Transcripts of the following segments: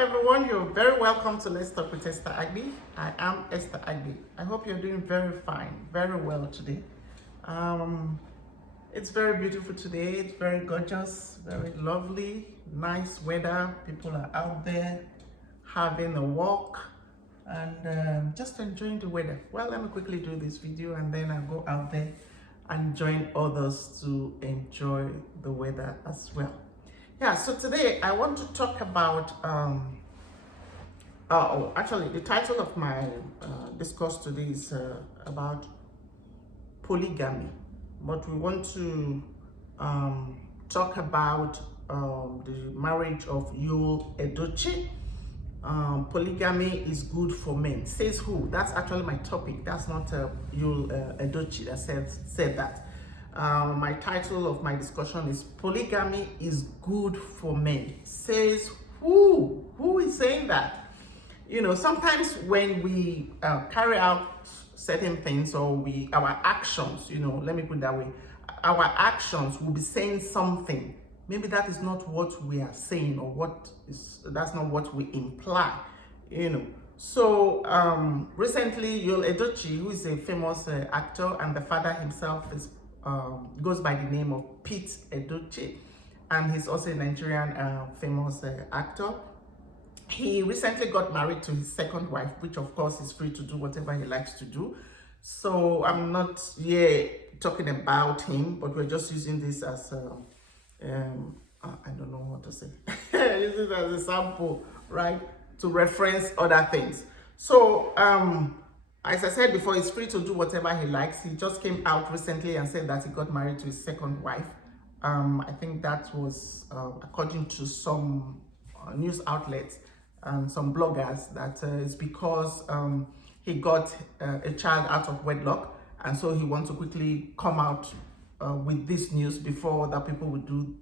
everyone, you're very welcome to Let's Talk with Esther Agbi. I am Esther Agbi. I hope you're doing very fine, very well today. It's very beautiful today. It's very gorgeous, very lovely, nice weather. People are out there having a walk and just enjoying the weather. Well, let me quickly do this video and then I'll go out there and join others to enjoy the weather as well. Yeah, so today I want to talk about, actually the title of my discourse today is about polygamy, but we want to talk about the marriage of Yul Edochie. Polygamy is good for men. Says who? That's actually my topic. That's not Yul Edochie that said that. My title of my discussion is Polygamy is good for men. Says who? Who is saying that? You know, sometimes when we carry out certain things or our actions, you know, let me put it that way, our actions will be saying something. Maybe that is not what we are saying or that's not what we imply, you know. So recently, Yul Edochie, who is a famous actor, and the father himself goes by the name of Pete Edochie, and he's also a Nigerian famous actor. He recently got married to his second wife, which of course is free to do whatever he likes to do. So I'm not here talking about him, but we're just using this as I don't know what to say. Use it as a sample, right? To reference other things. So as I said before, he's free to do whatever he likes. He just came out recently and said that he got married to his second wife. I think that was according to some news outlets and some bloggers, that it's because he got a child out of wedlock, and so he wants to quickly come out with this news before other people would do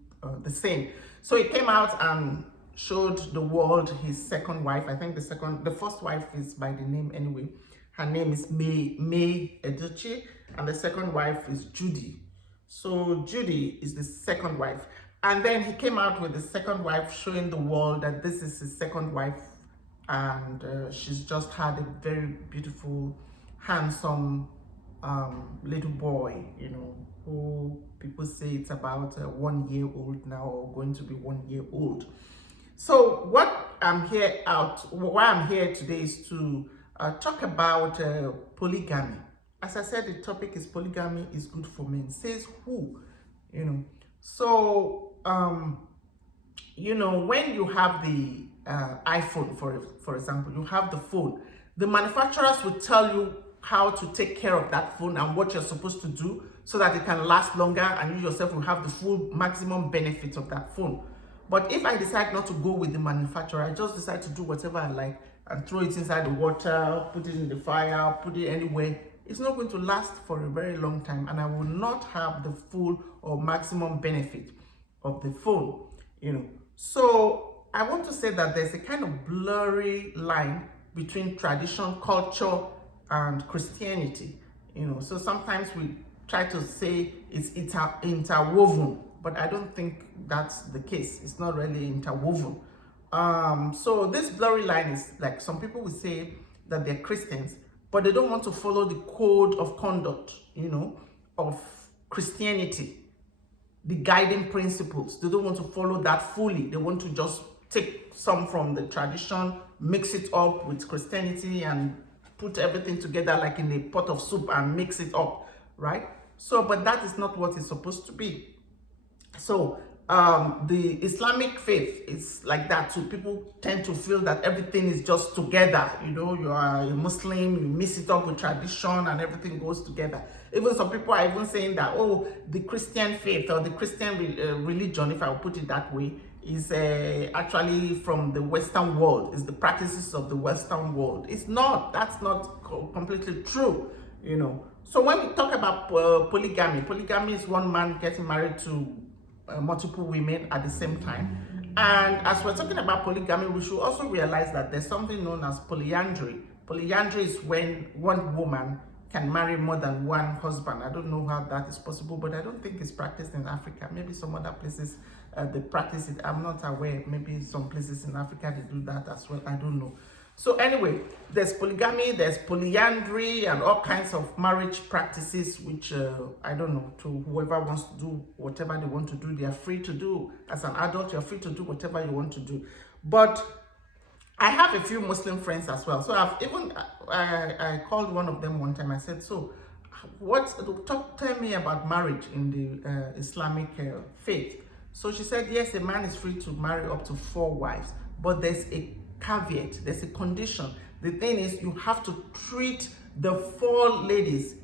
the same. So he came out and showed the world his second wife. I think the first wife is by the name anyway. Her name is May Edochie, and the second wife is Judy. So Judy is the second wife. And then he came out with the second wife, showing the world that this is his second wife, and she's just had a very beautiful, handsome little boy, you know, who people say it's about 1 year old now, or going to be 1 year old. So why I'm here today is to talk about polygamy. As I said, the topic is polygamy is good for men. Says who? You know. So you know, when you have the iPhone, for example, you have the phone. The manufacturers will tell you how to take care of that phone and what you're supposed to do so that it can last longer and you yourself will have the full maximum benefit of that phone. But if I decide not to go with the manufacturer, I just decide to do whatever I like and throw it inside the water, put it in the fire, put it anywhere, it's not going to last for a very long time, and I will not have the full or maximum benefit of the phone, you know. So I want to say that there's a kind of blurry line between tradition, culture, and Christianity, you know. So sometimes we try to say it's interwoven, but I don't think that's the case. It's not really interwoven. So this blurry line is like, some people will say that they're Christians, but they don't want to follow the code of conduct, you know, of Christianity, the guiding principles. They don't want to follow that fully. They want to just take some from the tradition, mix it up with Christianity, and put everything together like in a pot of soup and mix it up, right? So, but that is not what it's supposed to be. So the Islamic faith is like that too. People tend to feel that everything is just together. You know, you are a Muslim, you mix it up with tradition and everything goes together. Even some people are even saying that, oh, the Christian faith or the Christian religion, if I will put it that way, is actually from the Western world, is the practices of the Western world. It's not. That's not completely true, you know. So when we talk about polygamy is one man getting married to multiple women at the same time. And as we're talking about polygamy, we should also realize that there's something known as polyandry. Polyandry is when one woman can marry more than one husband. I don't know how that is possible, but I don't think it's practiced in Africa. Maybe some other places they practice it. I'm not aware. Maybe some places in Africa they do that as well. I don't know. So anyway, there's polygamy, there's polyandry, and all kinds of marriage practices, which I don't know, to whoever wants to do whatever they want to do, they are free to do. As an adult, you're free to do whatever you want to do. But I have a few Muslim friends as well. So I've even, I called one of them one time. I said, so tell me about marriage in the Islamic faith. So she said, yes, a man is free to marry up to 4 wives, but there's a caveat, there's a condition. The thing is, you have to treat the 4 ladies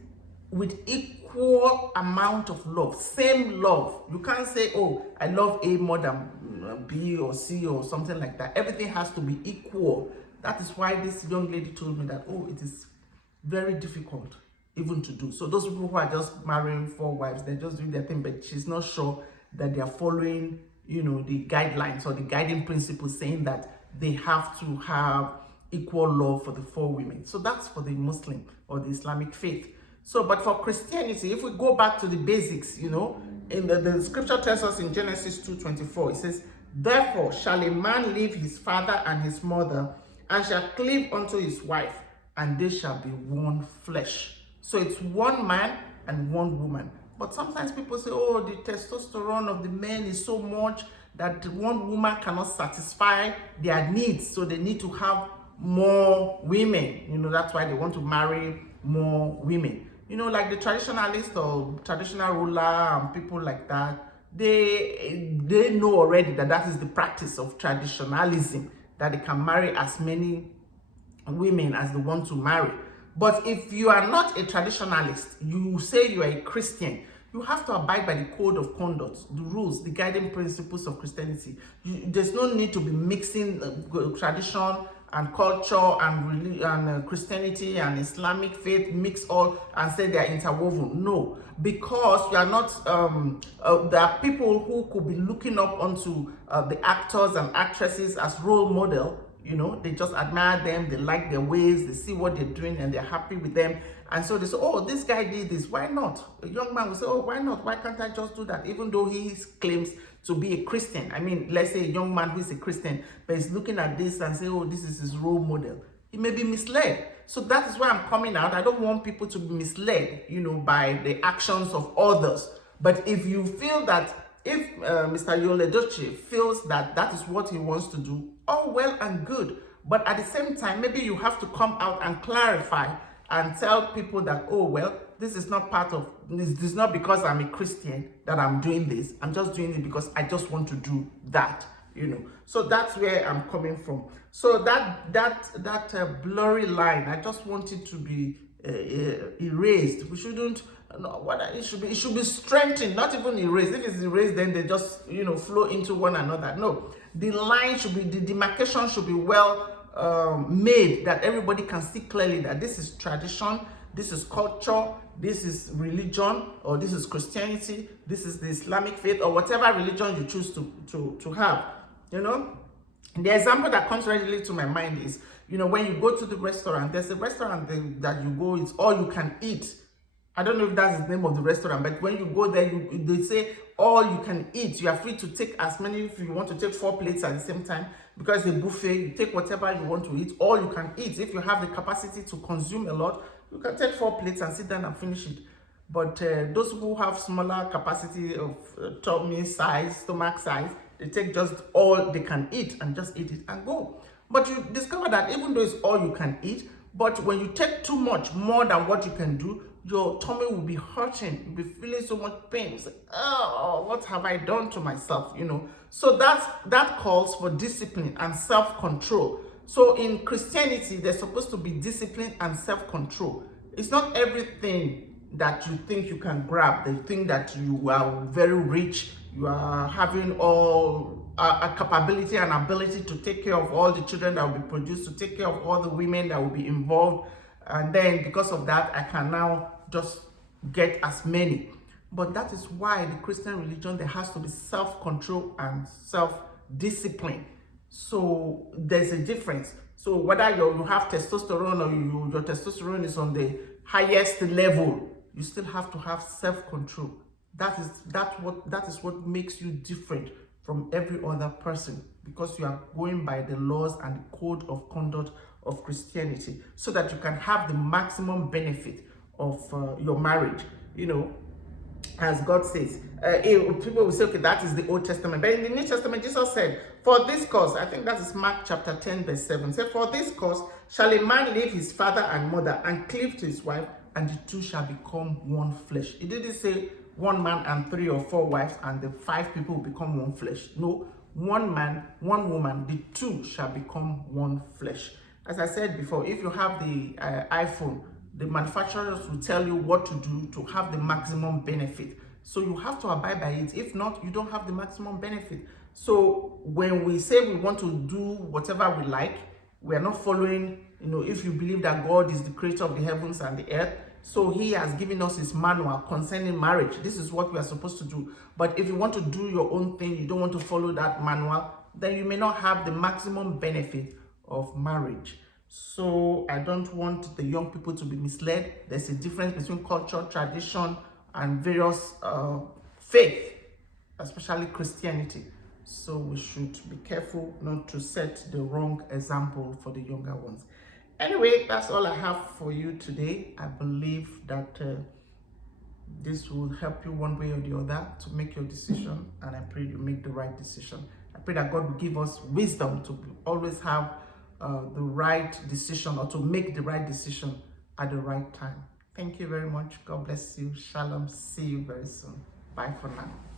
with equal amount of love, same love. You can't say, oh, I love A more than B or C or something like that. Everything has to be equal. That is why this young lady told me that, oh, it is very difficult even to do. So those people who are just marrying 4 wives, they're just doing their thing, but she's not sure that they are following, you know, the guidelines or the guiding principles saying that they have to have equal love for the 4 women. So that's for the Muslim or the Islamic faith. So, but for Christianity, if we go back to the basics, you know, in the scripture tells us in Genesis 2:24, it says, therefore shall a man leave his father and his mother, and shall cleave unto his wife, and they shall be one flesh. So it's one man and one woman. But sometimes people say, oh, the testosterone of the men is so much that one woman cannot satisfy their needs, so they need to have more women. You know, that's why they want to marry more women. You know, like the traditionalist or traditional ruler and people like that, they know already that that is the practice of traditionalism, that they can marry as many women as they want to marry. But if you are not a traditionalist, you say you are a Christian, you have to abide by the code of conduct, the rules, the guiding principles of Christianity. There's no need to be mixing tradition and culture and Christianity and Islamic faith, mix all and say they are interwoven. No, because you are not, there are people who could be looking up onto the actors and actresses as role model. You know, they just admire them, they like their ways, they see what they're doing and they're happy with them. And so they say, oh, this guy did this, why not? A young man will say, oh, why not? Why can't I just do that? Even though he claims to be a Christian. I mean, let's say a young man who is a Christian, but he's looking at this and say, oh, this is his role model. He may be misled. So that is why I'm coming out. I don't want people to be misled, you know, by the actions of others. But if you feel that, if Mr. Yul Edochie feels that that is what he wants to do, all well and good. But at the same time, maybe you have to come out and clarify and tell people that, oh, well, this is not part of, this is not because I'm a Christian that I'm doing this. I'm just doing it because I just want to do that, you know. So that's where I'm coming from. So that blurry line, I just want it to be erased. We shouldn't, no, what it should be strengthened, not even erased. If it's erased, then they just, you know, flow into one another. No, the line should be, the demarcation should be well made, that everybody can see clearly that this is tradition, this is culture, this is religion, or this is Christianity, this is the Islamic faith, or whatever religion you choose to have, you know. The example that comes readily to my mind is, you know, when you go to the restaurant, there's a restaurant that you go, it's all you can eat. I don't know if that's the name of the restaurant, but when you go there, they say all you can eat. You are free to take as many, if you want to take 4 plates at the same time, because it's a buffet, you take whatever you want to eat, all you can eat. If you have the capacity to consume a lot, you can take 4 plates and sit down and finish it. But those who have smaller capacity of tummy size, stomach size, they take just all they can eat and just eat it and go. But you discover that even though it's all you can eat, but when you take too much, more than what you can do, your tummy will be hurting. You'll be feeling so much pain. It's like, oh, what have I done to myself? You know. So that calls for discipline and self-control. So in Christianity, there's supposed to be discipline and self-control. It's not everything that you think you can grab. They think that you are very rich, you are having all a capability and ability to take care of all the children that will be produced, to take care of all the women that will be involved. And then because of that, I can now just get as many. But that is why the Christian religion, there has to be self-control and self-discipline. So there's a difference. So whether you have testosterone or your testosterone is on the highest level, you still have to have self-control. That is what makes you different from every other person, because you are going by the laws and the code of conduct of Christianity, so that you can have the maximum benefit of your marriage. You know, as God says, people will say, okay, that is the Old Testament. But in the New Testament, Jesus said, for this cause, I think that is Mark chapter 10, verse 7, said, for this cause shall a man leave his father and mother and cleave to his wife, and the two shall become one flesh. It didn't say one man and 3 or 4 wives and the 5 people will become one flesh. No, one man, one woman, the two shall become one flesh. As I said before, if you have the iPhone, the manufacturers will tell you what to do to have the maximum benefit. So you have to abide by it. If not, you don't have the maximum benefit. So when we say we want to do whatever we like, we are not following, you know, if you believe that God is the creator of the heavens and the earth, so he has given us his manual concerning marriage. This is what we are supposed to do. But if you want to do your own thing, you don't want to follow that manual, then you may not have the maximum benefit of marriage. So I don't want the young people to be misled. There's a difference between culture, tradition, and various faith, especially Christianity. So we should be careful not to set the wrong example for the younger ones. Anyway, that's all I have for you today. I believe that this will help you one way or the other to make your decision, and I pray you make the right decision. I pray that God will give us wisdom to always have the right decision, or to make the right decision at the right time. Thank you very much. God bless you. Shalom. See you very soon. Bye for now.